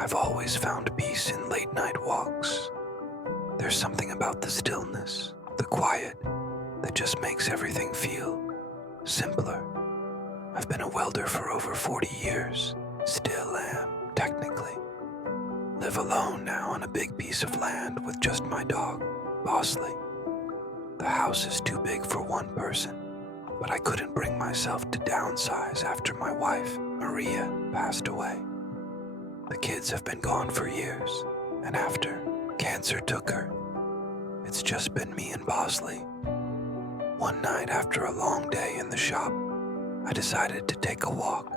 I've always found peace in late night walks. There's something about the stillness, the quiet, that just makes everything feel simpler. I've been a welder for over 40 years, still am, technically. Live alone now on a big piece of land with just my dog, Bosley. The house is too big for one person, but I couldn't bring myself to downsize after my wife, Maria, passed away. The kids have been gone for years, and after cancer took her, it's just been me and Bosley. One night after a long day in the shop, I decided to take a walk.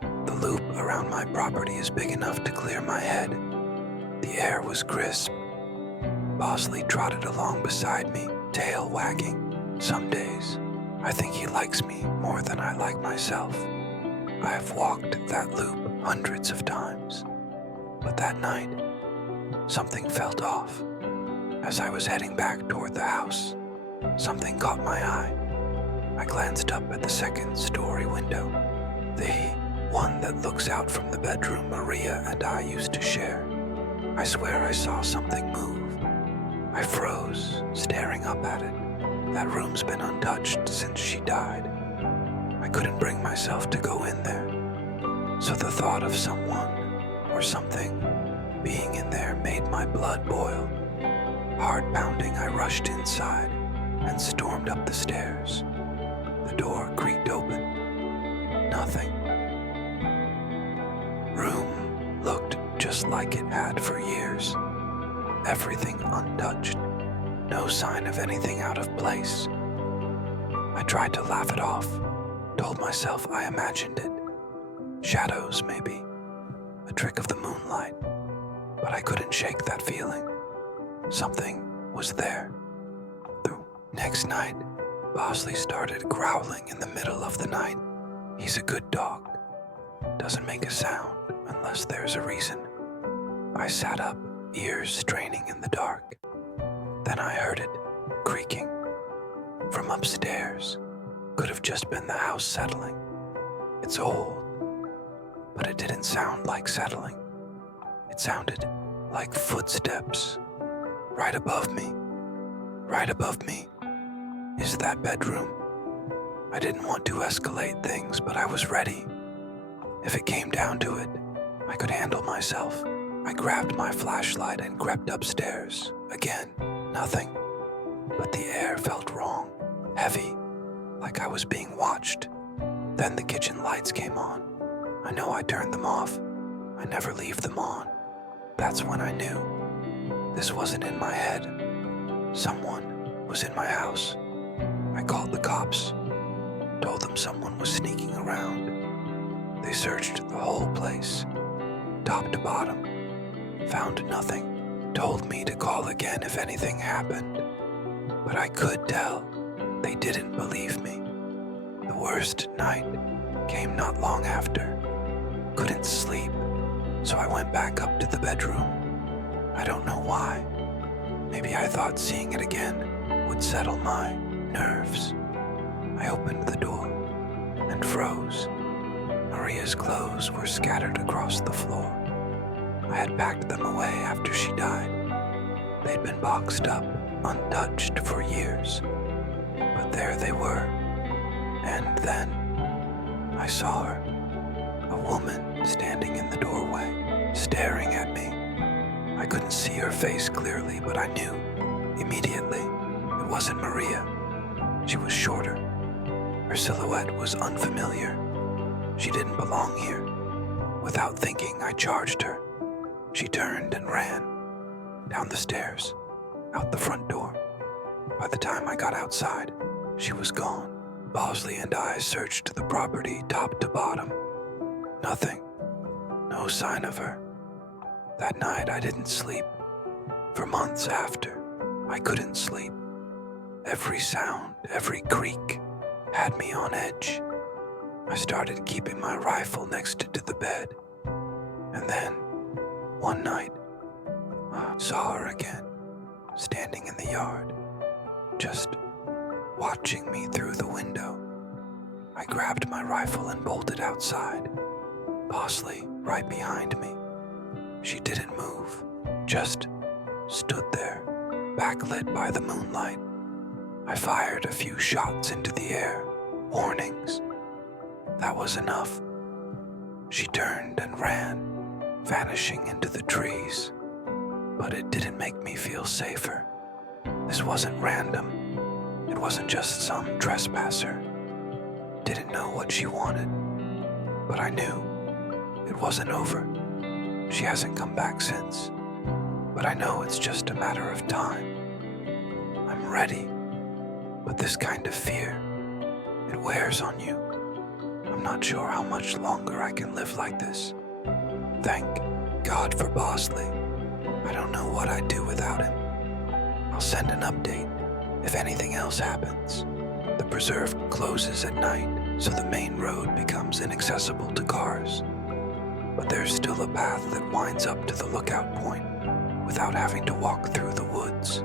The loop around my property is big enough to clear my head. The air was crisp. Bosley trotted along beside me, tail wagging. Some days, I think he likes me more than I like myself. I have walked that loop hundreds of times, but that night, something felt off. As I was heading back toward the house, something caught my eye. I glanced up at the second-story window, the one that looks out from the bedroom Maria and I used to share. I swear I saw something move. I froze, staring up at it. That room's been untouched since she died. I couldn't bring myself to go in there, so the thought of someone or something being in there made my blood boil. Heart pounding, I rushed inside and stormed up the stairs. The door creaked open. Nothing. Room looked just like it had for years. Everything untouched. No sign of anything out of place. I tried to laugh it off, told myself I imagined it. Shadows, maybe. A trick of the moonlight. But I couldn't shake that feeling. Something was there. The next night, Bosley started growling in the middle of the night. He's a good dog. Doesn't make a sound unless there's a reason. I sat up, ears straining in the dark. Then I heard it, creaking. From upstairs. Could have just been the house settling. It's old, but it didn't sound like settling. It sounded like footsteps. Right above me. Right above me is that bedroom. I didn't want to escalate things, but I was ready. If it came down to it, I could handle myself. I grabbed my flashlight and crept upstairs. Again, nothing. But the air felt wrong, heavy, like I was being watched. Then the kitchen lights came on. I know I turned them off. I never leave them on. That's when I knew. This wasn't in my head. Someone was in my house. I called the cops. Told them someone was sneaking around. They searched the whole place, top to bottom. Found nothing. Told me to call again if anything happened. But I could tell they didn't believe me. The worst night came not long after. Couldn't sleep, so I went back up to the bedroom. I don't know why. Maybe I thought seeing it again would settle my nerves. I opened the door and froze. Maria's clothes were scattered across the floor. I had packed them away after she died. They'd been boxed up, untouched for years. But there they were. And then I saw her. A woman standing in the doorway, staring at me. I couldn't see her face clearly, but I knew immediately it wasn't Maria. She was shorter. Her silhouette was unfamiliar. She didn't belong here. Without thinking, I charged her. She turned and ran. Down the stairs, out the front door. By the time I got outside, she was gone. Bosley and I searched the property top to bottom. Nothing. No sign of her. That night I didn't sleep. For months after, I couldn't sleep. Every sound, every creak had me on edge. I started keeping my rifle next to the bed. And then, one night, I saw her again, standing in the yard, just watching me through the window. I grabbed my rifle and bolted outside, Bosley right behind me. She didn't move, just stood there, backlit by the moonlight. I fired a few shots into the air, warnings. That was enough. She turned and ran, vanishing into the trees. But it didn't make me feel safer. This wasn't random. It wasn't just some trespasser. Didn't know what she wanted. But I knew it wasn't over. She hasn't come back since. But I know it's just a matter of time. I'm ready. But this kind of fear, it wears on you. I'm not sure how much longer I can live like this. Thank God for Bosley. I don't know what I'd do without him. I'll send an update if anything else happens. The preserve closes at night, so the main road becomes inaccessible to cars. But there's still a path that winds up to the lookout point without having to walk through the woods.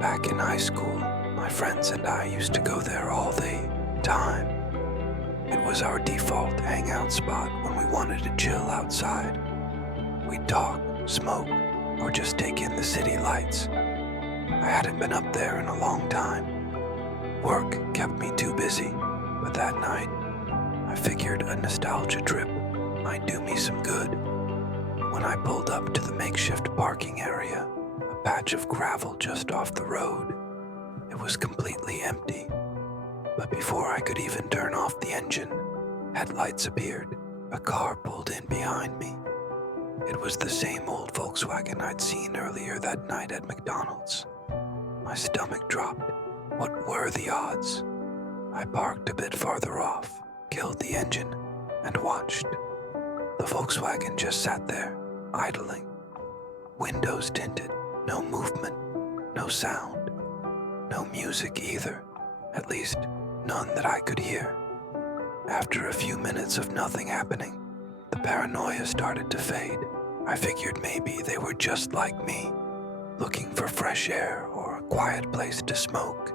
Back in high school, my friends and I used to go there all the time. It was our default hangout spot when we wanted to chill outside. We'd talk, smoke, or just take in the city lights. I hadn't been up there in a long time. Work kept me too busy, but that night, I figured a nostalgia trip might do me some good. When I pulled up to the makeshift parking area, a patch of gravel just off the road, it was completely empty. But before I could even turn off the engine, headlights appeared. A car pulled in behind me. It was the same old Volkswagen I'd seen earlier that night at McDonald's. My stomach dropped. What were the odds? I parked a bit farther off, killed the engine, and watched. The Volkswagen just sat there, idling. Windows tinted, no movement, no sound, no music either, at least none that I could hear. After a few minutes of nothing happening, the paranoia started to fade. I figured maybe they were just like me, looking for fresh air or a quiet place to smoke.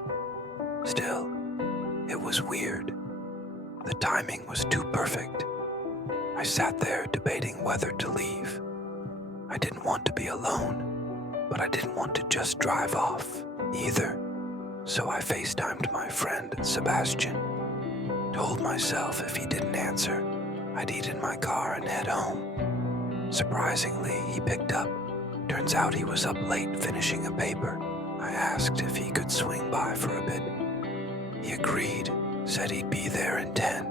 Still, it was weird. The timing was too perfect. I sat there debating whether to leave. I didn't want to be alone, but I didn't want to just drive off either. So I FaceTimed my friend Sebastian. Told myself if he didn't answer, I'd eat in my car and head home. Surprisingly, he picked up. Turns out he was up late finishing a paper. I asked if he could swing by for a bit. He agreed, said he'd be there in 10.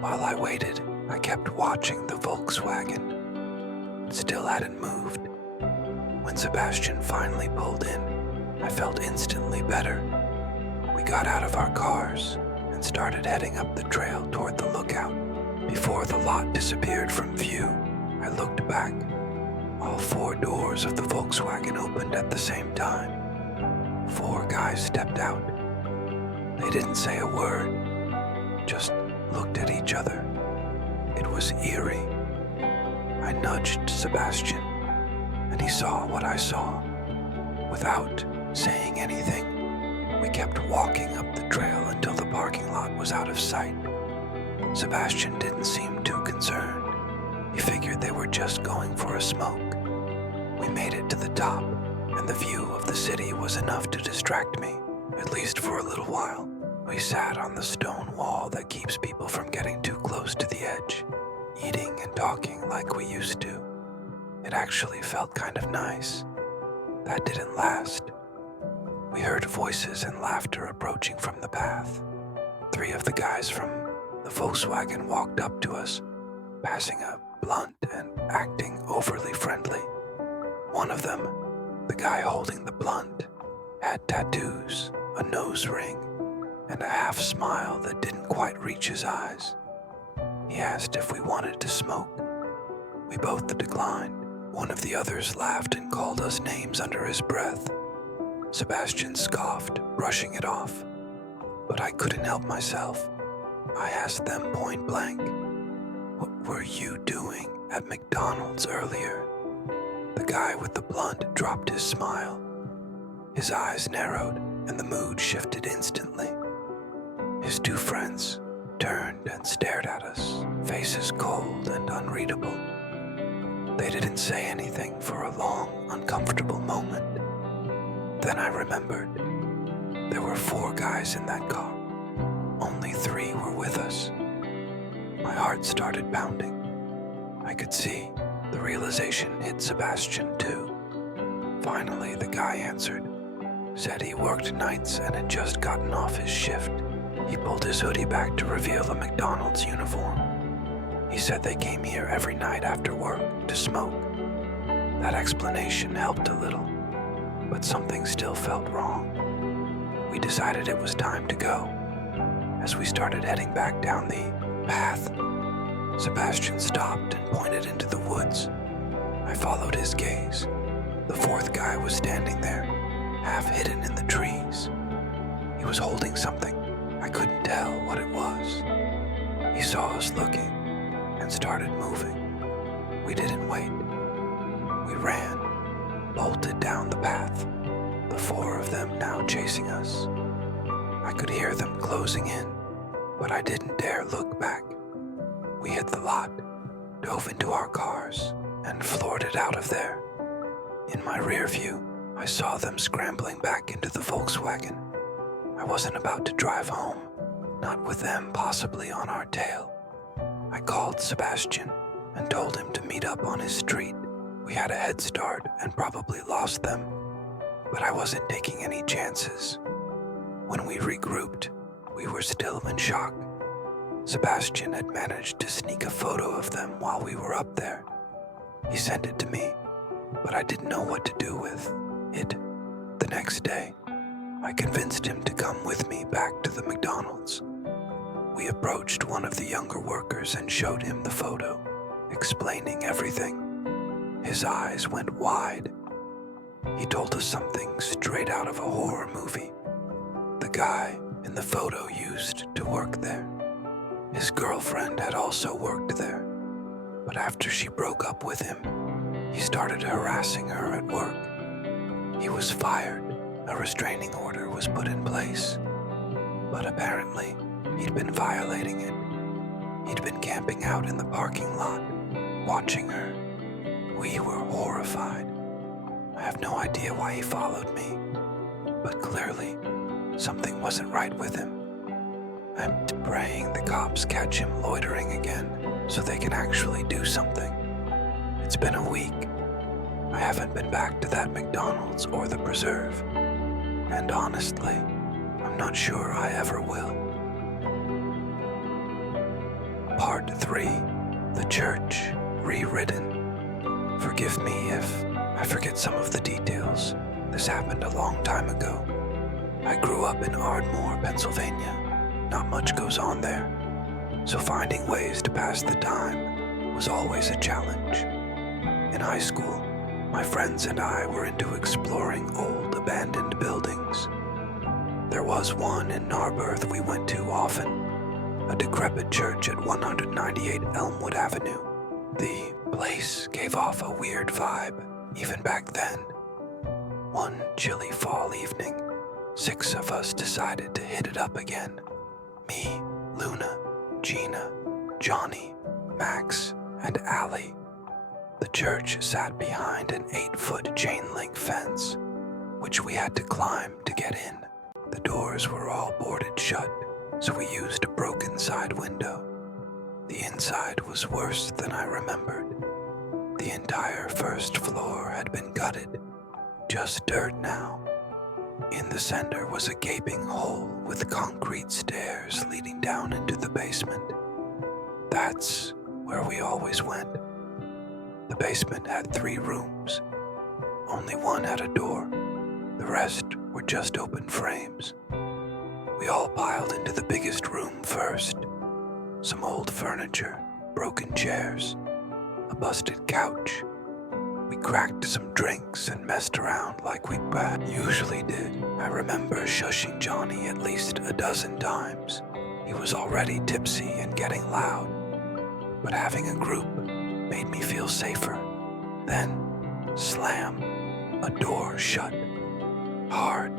While I waited, I kept watching the Volkswagen. It still hadn't moved. When Sebastian finally pulled in, I felt instantly better. We got out of our cars and started heading up the trail toward the lookout. Before the lot disappeared from view, I looked back. All 4 doors of the Volkswagen opened at the same time. 4 guys stepped out. They didn't say a word, just looked at each other. It was eerie. I nudged Sebastian, and he saw what I saw. Without saying anything, we kept walking up the trail until the parking lot was out of sight. Sebastian didn't seem too concerned. He figured they were just going for a smoke. We made it to the top, and the view of the city was enough to distract me, at least for a little while. We sat on the stone wall that keeps people from getting too close to the edge, eating and talking like we used to. It actually felt kind of nice. That didn't last. We heard voices and laughter approaching from the path. 3 of the guys from the Volkswagen walked up to us, passing a blunt and acting overly friendly. One of them, the guy holding the blunt, had tattoos, a nose ring, and a half smile that didn't quite reach his eyes. He asked if we wanted to smoke. We both declined. One of the others laughed and called us names under his breath. Sebastian scoffed, brushing it off. But I couldn't help myself. I asked them point blank, "What were you doing at McDonald's earlier?" The guy with the blunt dropped his smile. His eyes narrowed, and the mood shifted instantly. His 2 friends turned and stared at us, faces cold and unreadable. They didn't say anything for a long, uncomfortable moment. Then I remembered. There were 4 guys in that car. Only 3 were with us. My heart started pounding. I could see the realization hit Sebastian too. Finally, the guy answered. Said he worked nights and had just gotten off his shift. He pulled his hoodie back to reveal a McDonald's uniform. He said they came here every night after work to smoke. That explanation helped a little, but something still felt wrong. We decided it was time to go. As we started heading back down the path, Sebastian stopped and pointed into the woods. I followed his gaze. The 4th guy was standing there, half hidden in the trees. He was holding something. I couldn't tell what it was. He saw us looking and started moving. We didn't wait. We ran, bolted down the path, the 4 of them now chasing us. I could hear them closing in, but I didn't dare look back. We hit the lot, dove into our cars, and floored it out of there. In my rear view, I saw them scrambling back into the Volkswagen. I wasn't about to drive home, not with them possibly on our tail. I called Sebastian and told him to meet up on his street. We had a head start and probably lost them, but I wasn't taking any chances. When we regrouped, we were still in shock. Sebastian had managed to sneak a photo of them while we were up there. He sent it to me, but I didn't know what to do with it. The next day, I convinced him to come with me back to the McDonald's. We approached one of the younger workers and showed him the photo, explaining everything. His eyes went wide. He told us something straight out of a horror movie. The guy in the photo used to work there. His girlfriend had also worked there, but after she broke up with him, he started harassing her at work. He was fired. A restraining order was put in place, but apparently he'd been violating it. He'd been camping out in the parking lot, watching her. We were horrified. I have no idea why he followed me, but clearly something wasn't right with him. I'm praying the cops catch him loitering again so they can actually do something. It's been a week. I haven't been back to that McDonald's or the Preserve, and honestly, I'm not sure I ever will. Part 3, The Church, Rewritten. Forgive me if I forget some of the details. This happened a long time ago. I grew up in Ardmore, Pennsylvania. Not much goes on there, so finding ways to pass the time was always a challenge. In high school, my friends and I were into exploring old abandoned buildings. There was one in Narberth we went to often, a decrepit church at 198 Elmwood Avenue. The place gave off a weird vibe, even back then. One chilly fall evening, 6 of us decided to hit it up again. Me, Luna, Gina, Johnny, Max, and Allie. The church sat behind an 8-foot chain-link fence, which we had to climb to get in. The doors were all boarded shut, so we used a broken side window. The inside was worse than I remembered. The entire first floor had been gutted, just dirt now. In the center was a gaping hole with concrete stairs leading down into the basement. That's where we always went. The basement had 3 rooms. Only one had a door. The rest were just open frames. We all piled into the biggest room first. Some old furniture, broken chairs, a busted couch. We cracked some drinks and messed around like we usually did. I remember shushing Johnny at least a dozen times. He was already tipsy and getting loud, but having a group made me feel safer. Then, slam, a door shut. Hard.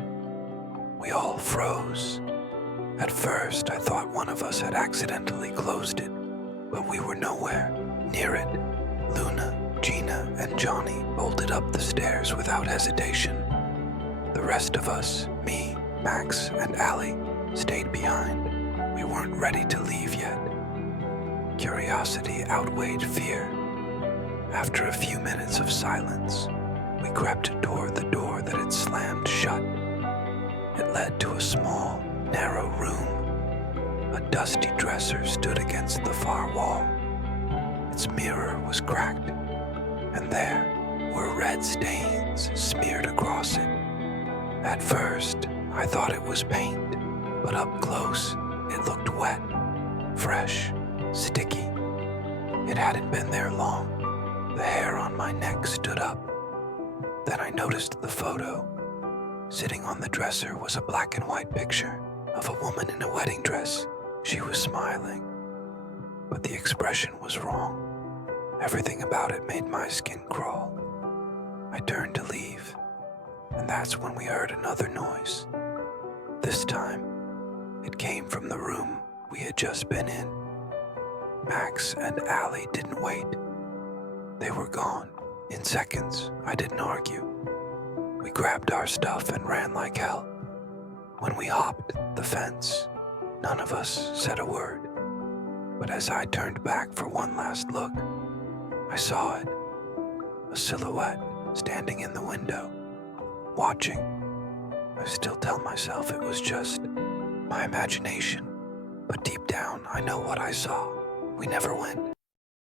We all froze. At first, I thought one of us had accidentally closed it, but we were nowhere near it. Luna Gina and Johnny bolted up the stairs without hesitation. The rest of us, me, Max, and Allie, stayed behind. We weren't ready to leave yet. Curiosity outweighed fear. After a few minutes of silence, we crept toward the door that had slammed shut. It led to a small, narrow room. A dusty dresser stood against the far wall. Its mirror was cracked, and there were red stains smeared across it. At first, I thought it was paint, but up close, it looked wet, fresh, sticky. It hadn't been there long. The hair on my neck stood up. Then I noticed the photo. Sitting on the dresser was a black and white picture of a woman in a wedding dress. She was smiling, but the expression was wrong. Everything about it made my skin crawl. I turned to leave, and that's when we heard another noise. This time, it came from the room we had just been in. Max and Allie didn't wait. They were gone. In seconds, I didn't argue. We grabbed our stuff and ran like hell. When we hopped the fence, none of us said a word. But as I turned back for one last look, I saw it. A silhouette standing in the window, watching. I still tell myself it was just my imagination, but deep down I know what I saw. We never went.